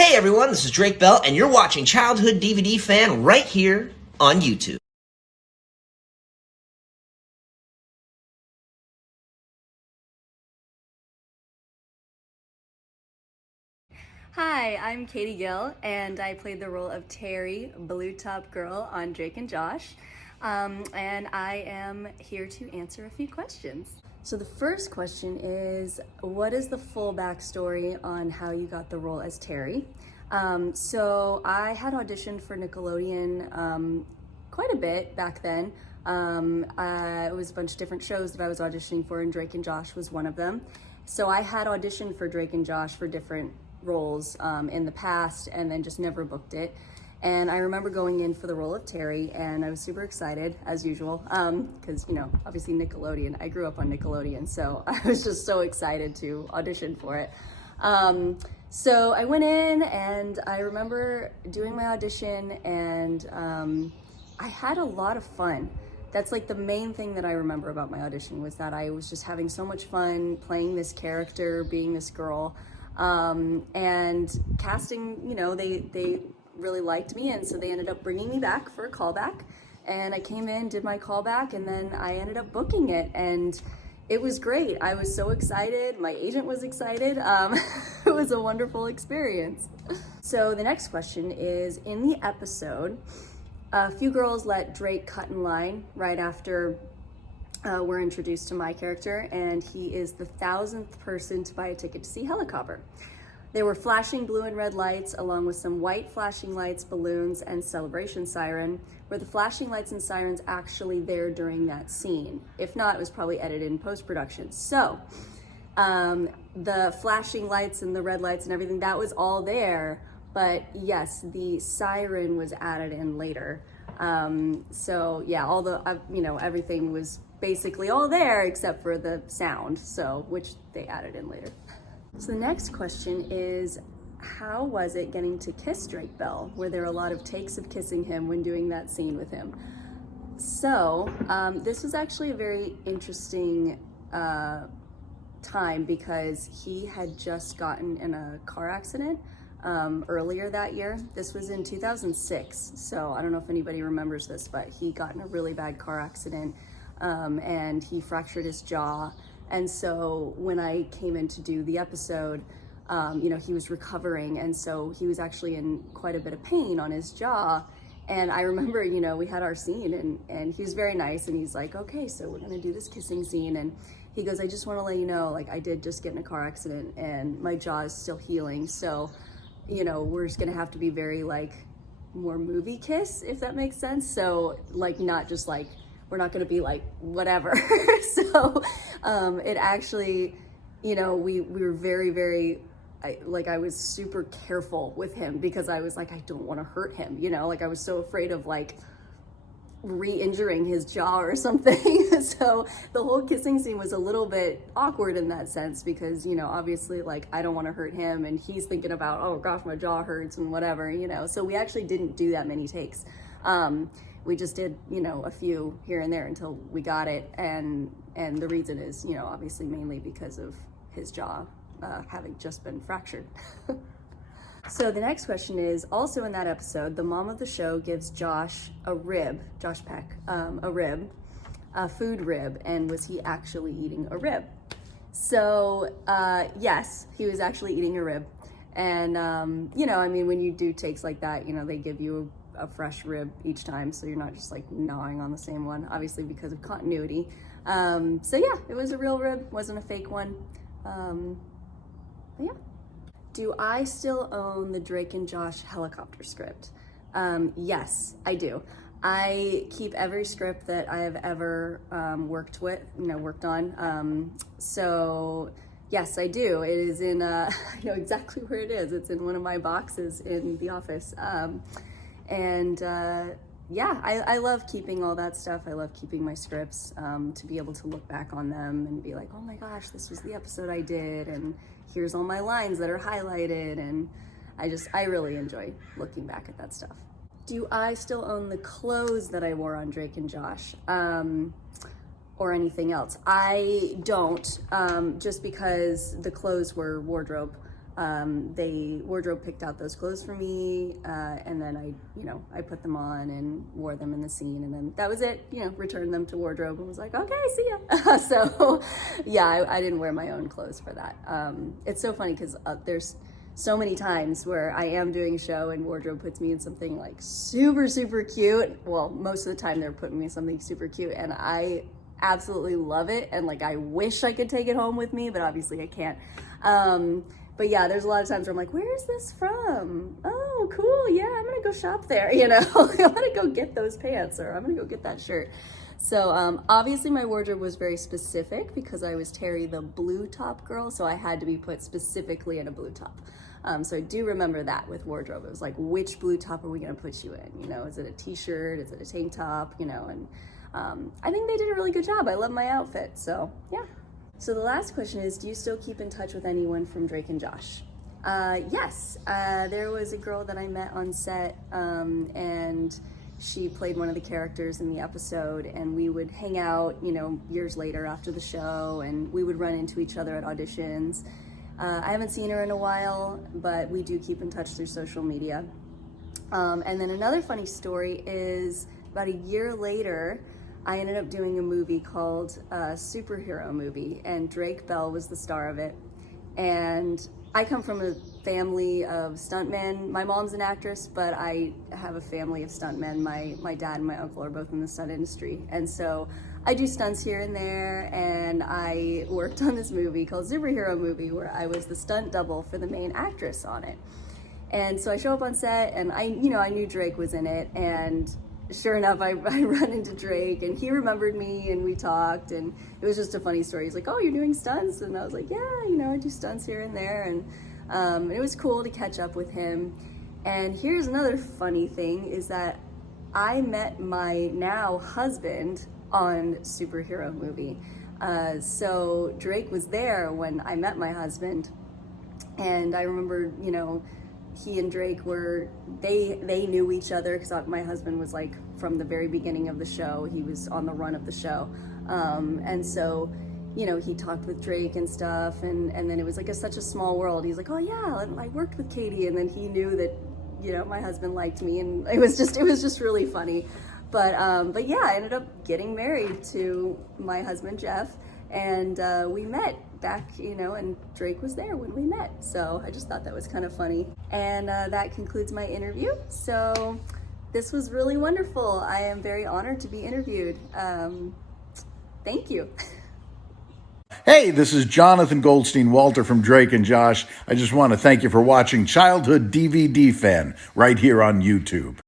Hey everyone, this is Drake Bell, and you're watching Childhood DVD Fan right here on YouTube. Hi, I'm Katie Gill, and I played the role of Teri, Blue Top Girl, on Drake and Josh. And I am here to answer a few questions. So the first question is, what is the full backstory on how you got the role as Teri? So I had auditioned for Nickelodeon quite a bit back then. It was a bunch of different shows that I was auditioning for, and Drake and Josh was one of them. So I had auditioned for Drake and Josh for different roles in the past, and then just never booked it. And I remember going in for the role of Teri, and I was super excited, as usual, because, you know, obviously Nickelodeon, I grew up on Nickelodeon, so I was just so excited to audition for it. So I went in, and I remember doing my audition, and I had a lot of fun. That's like the main thing that I remember about my audition, was that I was just having so much fun playing this character, being this girl. And casting, you know, they really liked me, and so they ended up bringing me back for a callback, and I came in, did my callback, and then I ended up booking it, and it was great. I was so excited. My agent was excited. It was a wonderful experience. So the next question is, in the episode, a few girls let Drake cut in line right after we're introduced to my character, and he is the 1,000th person to buy a ticket to see Helicopter. There were flashing blue and red lights, along with some white flashing lights, balloons, and celebration siren. Were the flashing lights and sirens actually there during that scene? If not, it was probably edited in post-production. So the flashing lights and the red lights and everything, that was all there, but yes, the siren was added in later. So yeah, all the, you know, everything was basically all there except for the sound, so, which they added in later. So the next question is, how was it getting to kiss Drake Bell? Were there a lot of takes of kissing him when doing that scene with him? So this was actually a very interesting time, because he had just gotten in a car accident earlier that year. This was in 2006, so I don't know if anybody remembers this, but he got in a really bad car accident, and he fractured his jaw. And so when I came in to do the episode, you know, he was recovering, and so he was actually in quite a bit of pain on his jaw. And I remember, you know, we had our scene, and he was very nice, and he's like, okay, so we're gonna do this kissing scene. And he goes, I just wanna let you know, like, I did just get in a car accident, and my jaw is still healing. So, you know, we're just gonna have to be very, like, more movie kiss, if that makes sense. So, like, not just like, we're not gonna be like, whatever. So it actually, you know, we were very, very, I was super careful with him, because I was like, I don't wanna hurt him, you know, like I was so afraid of like re-injuring his jaw or something. So the whole kissing scene was a little bit awkward in that sense, because, you know, obviously, like, I don't wanna hurt him, and he's thinking about, oh gosh, my jaw hurts and whatever, you know. So we actually didn't do that many takes. We just did, you know, a few here and there until we got it, and the reason is, you know, obviously mainly because of his jaw having just been fractured. So the next question is, also in that episode, the mom of the show gives Josh a rib, Josh Peck, a rib, a food rib, and was he actually eating a rib? So yes, he was actually eating a rib. And, you know, I mean, when you do takes like that, you know, they give you a fresh rib each time, so you're not just like gnawing on the same one, obviously because of continuity. So yeah, it was a real rib, wasn't a fake one. But yeah. Do I still own the Drake and Josh Helicopter script? Yes, I do. I keep every script that I have ever worked on. So yes, I do. It is in, I know exactly where it is. It's in one of my boxes in the office. Yeah, I love keeping all that stuff. I love keeping my scripts, to be able to look back on them and be like, oh my gosh, this was the episode I did, and here's all my lines that are highlighted, and I really enjoy looking back at that stuff. Do I still own the clothes that I wore on Drake and Josh? Or anything else? I don't, just because the clothes were wardrobe Wardrobe picked out those clothes for me, and then I put them on and wore them in the scene, and then that was it. Returned them to wardrobe and was like, okay, see ya. So yeah, I didn't wear my own clothes for that. It's so funny because there's so many times where I am doing a show and wardrobe puts me in something like super, super cute. Well, most of the time they're putting me in something super cute, and I absolutely love it. And like, I wish I could take it home with me, but obviously I can't. But yeah, there's a lot of times where I'm like, where is this from? Oh, cool. Yeah, I'm going to go shop there. I'm going to go get those pants, or I'm going to go get that shirt. So obviously my wardrobe was very specific because I was Teri, the blue top girl. So I had to be put specifically in a blue top. So I do remember that with wardrobe. It was like, which blue top are we going to put you in? Is it a t-shirt? Is it a tank top? And I think they did a really good job. I love my outfit. So yeah. So the last question is, do you still keep in touch with anyone from Drake and Josh? Yes, there was a girl that I met on set, and she played one of the characters in the episode, and we would hang out, years later after the show, and we would run into each other at auditions. I haven't seen her in a while, but we do keep in touch through social media. And then another funny story is about a year later, I ended up doing a movie called Superhero Movie, and Drake Bell was the star of it. And I come from a family of stuntmen. My mom's an actress, but I have a family of stuntmen. My dad and my uncle are both in the stunt industry. And so I do stunts here and there, and I worked on this movie called Superhero Movie where I was the stunt double for the main actress on it. And so I show up on set, and I knew Drake was in it, and sure enough, I run into Drake, and he remembered me, and we talked, and it was just a funny story. He's like, oh, you're doing stunts? And I was like, yeah, I do stunts here and there, and it was cool to catch up with him. And here's another funny thing, is that I met my now husband on Superhero Movie. So Drake was there when I met my husband, and I remember, he and Drake they knew each other because my husband was like from the very beginning of the show. He was on the run of the show. And so, he talked with Drake and stuff, and then it was like such a small world. He's like, oh yeah, I worked with Katie, and then he knew that, my husband liked me, and it was just really funny. But yeah, I ended up getting married to my husband, Jeff, and we met back, and Drake was there when we met. So I just thought that was kind of funny. And that concludes my interview. So this was really wonderful. I am very honored to be interviewed. Thank you. Hey, this is Jonathan Goldstein Walter from Drake and Josh. I just want to thank you for watching Childhood DVD Fan right here on YouTube.